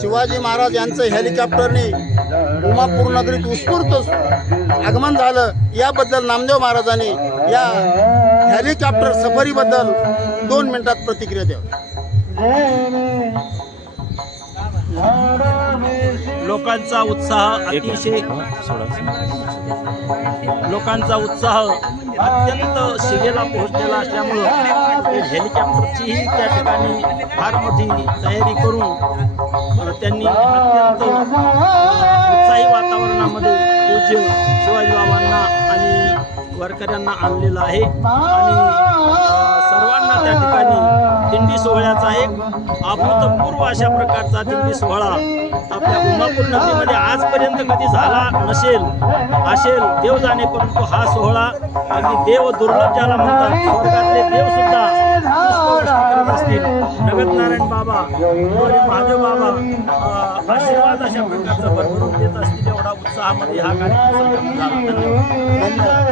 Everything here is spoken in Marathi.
शिवाजी महाराज यांचं हेलिकॉप्टरने उमापूर नगरीत उत्स्फूर्त आगमन झालं, याबद्दल नामदेव महाराजांनी या हेलिकॉप्टर सफरीबद्दल 2 मिनिटात प्रतिक्रिया द्यावी. लोकांचा उत्साह अत्यंत शिगेला पोहोचलेला असल्यामुळं हेलिकॉप्टरचीही त्या ठिकाणी फार मोठी तयारी करून त्यांनी अत्यंत उत्साही वातावरणामध्ये पूज्य शिवाजी बाबांना आणि वारकऱ्यांना आणलेलं आहे. आणि सर्वांना त्या ठिकाणी दिंडी सोहळ्याचा एक अभूतपूर्व अशा प्रकारचा दिंडी सोहळा आपल्या उमापूर नगरीमध्ये आजपर्यंत कधी झाला असेल देव जाणे, परंतु हा सोहळा अगदी देव दुर्लभ ज्याला म्हणतात, स्वर्गातले देव सुद्धा करत असतील. नगत नारायण बाबा, महादेव बाबा आशीर्वाद अशा प्रकारचा भरभरून देत असतील. एवढा उत्साहामध्ये हा कार्यक्रम झाला. धन्यवाद.